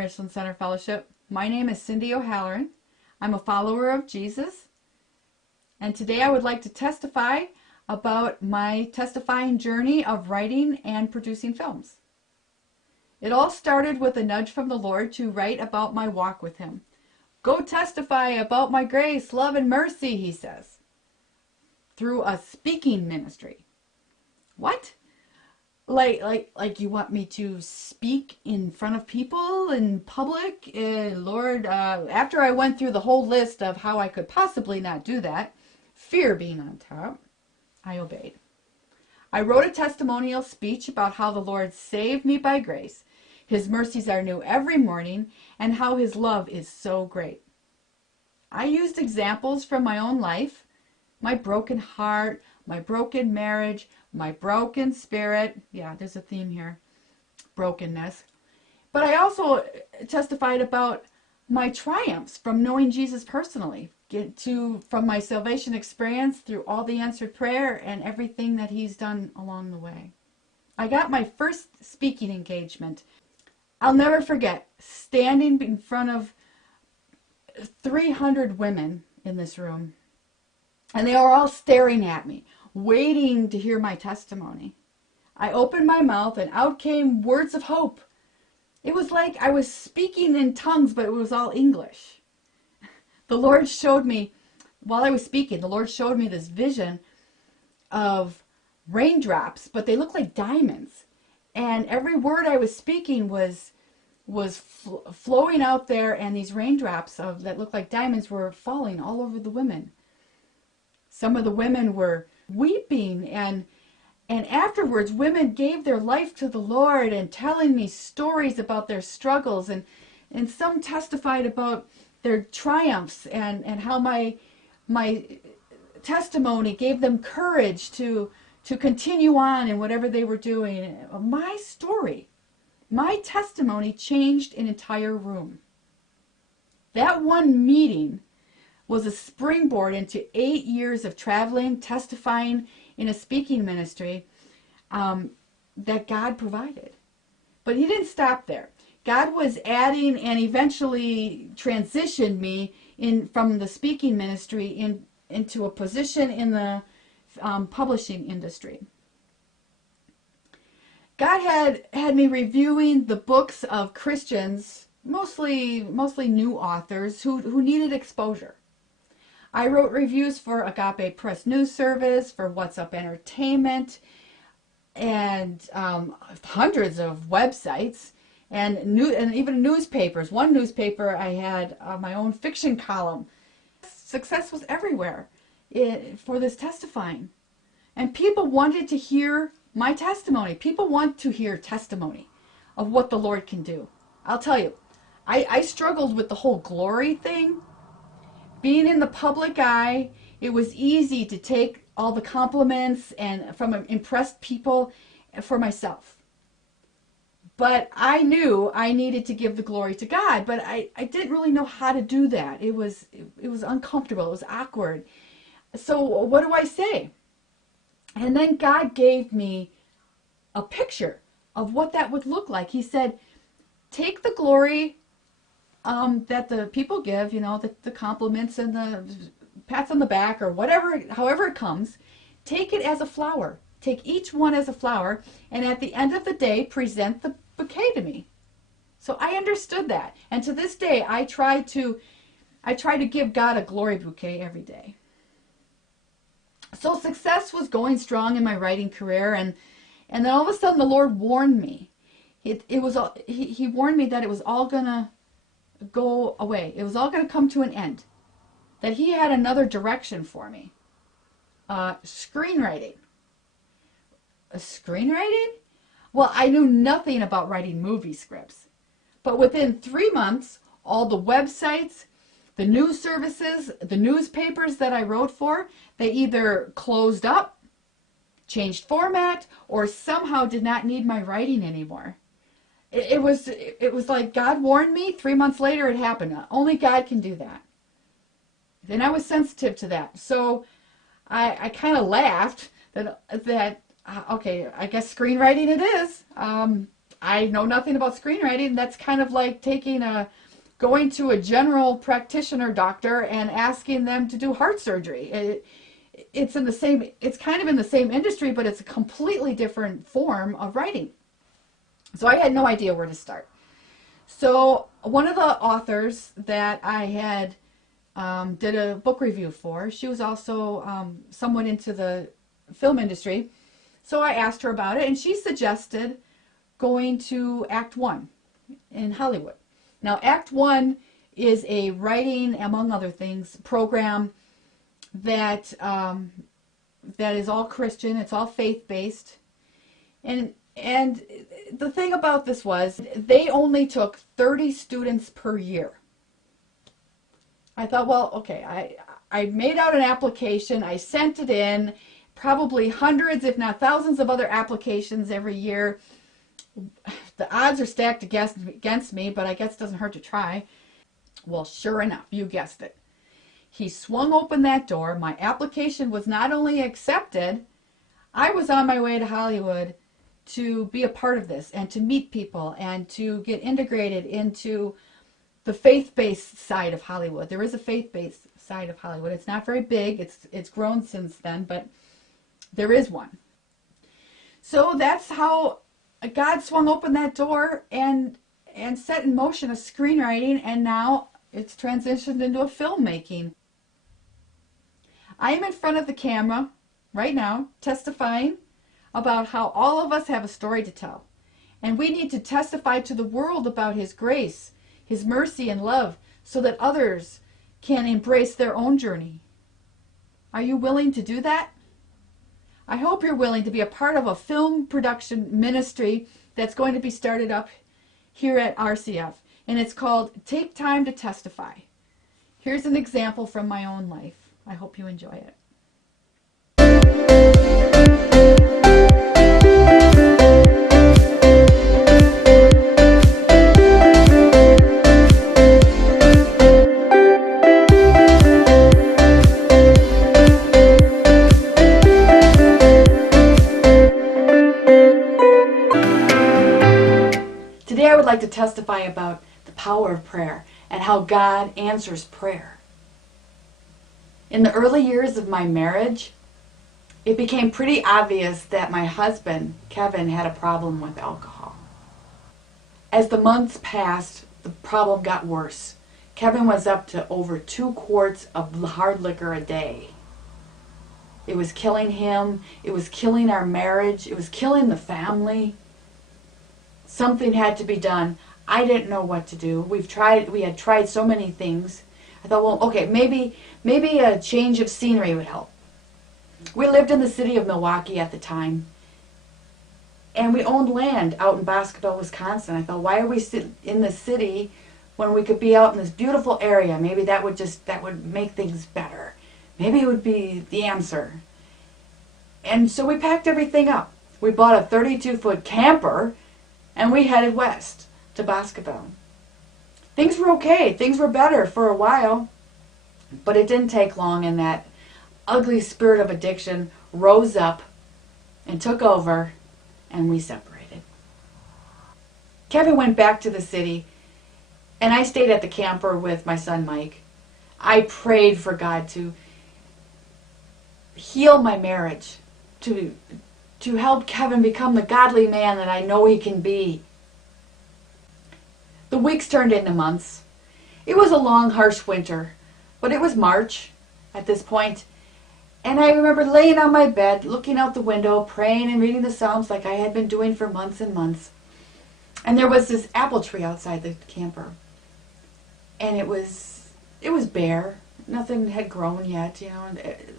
Richland Center Fellowship. My name is Cindy O'Halloran. I'm a follower of Jesus, and today I would like to testify about my testifying journey of writing and producing films. It all started with a nudge from the Lord to write about my walk with Him. Go testify about my grace, love, and mercy, He says, through a speaking ministry. What? Like you want me to speak in front of people in public? Lord, after I went through the whole list of how I could possibly not do that, fear being on top, I obeyed. I wrote a testimonial speech about how the Lord saved me by grace. His mercies are new every morning, and how His love is so great. I used examples from my own life, my broken heart, my broken marriage, my broken spirit. Yeah, there's a theme here. Brokenness. But I also testified about my triumphs from knowing Jesus personally, from my salvation experience through all the answered prayer and everything that He's done along the way. I got my first speaking engagement. I'll never forget standing in front of 300 women in this room. And they are all staring at me, waiting to hear my testimony. I opened my mouth and out came words of hope. It was like I was speaking in tongues, but it was all English. The Lord showed me, while I was speaking, the Lord showed me this vision of raindrops, but they looked like diamonds. And every word I was speaking was flowing out there, and these raindrops that looked like diamonds were falling all over the women. Some of the women were weeping, and afterwards women gave their life to the Lord and telling me stories about their struggles, and some testified about their triumphs and how my testimony gave them courage to continue on in whatever they were doing. My story, my testimony changed an entire room. That one meeting was a springboard into 8 years of traveling, testifying in a speaking ministry that God provided. But He didn't stop there. God was adding and eventually transitioned me from the speaking ministry into a position in the publishing industry. God had me reviewing the books of Christians, mostly new authors who needed exposure. I wrote reviews for Agape Press News Service, for What's Up Entertainment, and hundreds of websites, and even newspapers. One newspaper I had my own fiction column. Success was everywhere for this testifying. And people wanted to hear my testimony. People want to hear testimony of what the Lord can do. I'll tell you, I struggled with the whole glory thing. Being in the public eye, it was easy to take all the compliments and from impressed people for myself. But I knew I needed to give the glory to God, but I didn't really know how to do that. It was uncomfortable. It was awkward. So what do I say? And then God gave me a picture of what that would look like. He said, take the glory that the people give, the compliments and the pats on the back or whatever, however it comes, take it as a flower. Take each one as a flower, and at the end of the day, present the bouquet to me. So I understood that. And to this day, I try to give God a glory bouquet every day. So success was going strong in my writing career, and then all of a sudden the Lord warned me. He warned me that it was all gonna go away. It was all gonna come to an end. That He had another direction for me. Screenwriting. Screenwriting? Well, I knew nothing about writing movie scripts. But within 3 months, all the websites, the news services, the newspapers that I wrote for, they either closed up, changed format, or somehow did not need my writing anymore. It was like God warned me. 3 months later, it happened. Only God can do that. And I was sensitive to that. So I kind of laughed that okay, I guess screenwriting it is. I know nothing about screenwriting. That's kind of like going to a general practitioner doctor and asking them to do heart surgery. It's kind of in the same industry, but it's a completely different form of writing. So I had no idea where to start. So one of the authors that I had did a book review for, she was also somewhat into the film industry. So I asked her about it, and she suggested going to Act One in Hollywood. Now, Act One is a writing, among other things, program that is all Christian. It's all faith-based. And the thing about this was they only took 30 students per year. I thought, well, okay, I made out an application. I sent it in. Probably hundreds, if not thousands of other applications every year. The odds are stacked against me, but I guess it doesn't hurt to try. Well, sure enough, you guessed it. He swung open that door. My application was not only accepted, I was on my way to Hollywood to be a part of this and to meet people and to get integrated into the faith-based side of Hollywood. There is a faith-based side of Hollywood. It's not very big. It's grown since then, but there is one. So that's how God swung open that door and set in motion a screenwriting, and now it's transitioned into a filmmaking. I am in front of the camera right now testifying about how all of us have a story to tell. And we need to testify to the world about His grace, His mercy and love, so that others can embrace their own journey. Are you willing to do that? I hope you're willing to be a part of a film production ministry that's going to be started up here at RCF. And it's called Take Time to Testify. Here's an example from my own life. I hope you enjoy it. Today I would like to testify about the power of prayer and how God answers prayer. In the early years of my marriage, it became pretty obvious that my husband, Kevin, had a problem with alcohol. As the months passed, the problem got worse. Kevin was up to over 2 quarts of hard liquor a day. It was killing him. It was killing our marriage. It was killing the family. Something had to be done. I didn't know what to do. We had tried so many things. I thought, well, okay, maybe a change of scenery would help. We lived in the city of Milwaukee at the time, and we owned land out in Boscoville, Wisconsin. I thought, why are we in the city when we could be out in this beautiful area? Maybe that would make things better. Maybe it would be the answer. And so we packed everything up. We bought a 32-foot camper, and we headed west to Boscoville. Things were okay. Things were better for a while, but it didn't take long, and that ugly spirit of addiction rose up and took over, and we separated. Kevin went back to the city, and I stayed at the camper with my son Mike. I prayed for God to heal my marriage, to help Kevin become the godly man that I know he can be. The weeks turned into months. It was a long, harsh winter, but it was March at this point. And I remember laying on my bed, looking out the window, praying and reading the Psalms like I had been doing for months and months. And there was this apple tree outside the camper. And it was bare. Nothing had grown yet, you know.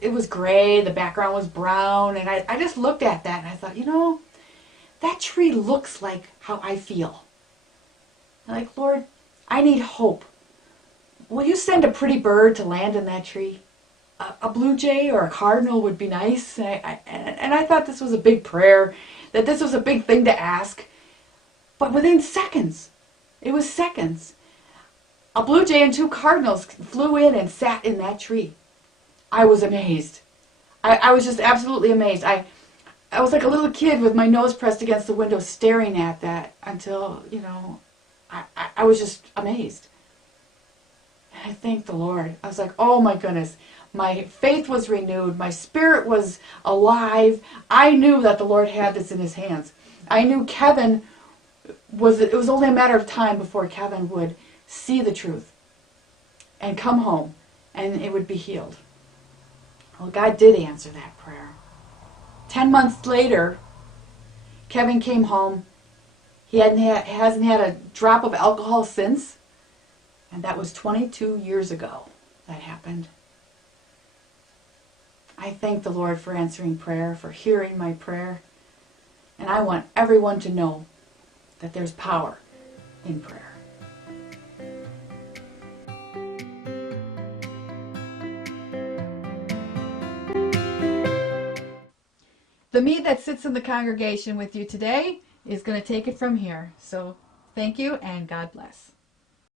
It was gray, the background was brown, and I just looked at that and I thought, you know, that tree looks like how I feel. I'm like, Lord, I need hope. Will you send a pretty bird to land in that tree? A blue jay or a cardinal would be nice. And I thought this was a big prayer, that this was a big thing to ask. But within seconds, it was seconds, a blue jay and 2 cardinals flew in and sat in that tree. I was amazed. I was just absolutely amazed. I was like a little kid with my nose pressed against the window staring at that until, I was just amazed. And I thanked the Lord. I was like, oh my goodness. My faith was renewed. My spirit was alive. I knew that the Lord had this in his hands. I knew it was only a matter of time before Kevin would see the truth and come home and it would be healed. Well, God did answer that prayer. 10 months later, Kevin came home. He hasn't had a drop of alcohol since. And that was 22 years ago that happened. I thank the Lord for answering prayer, for hearing my prayer. And I want everyone to know that there's power in prayer. The me that sits in the congregation with you today is going to take it from here. So thank you and God bless.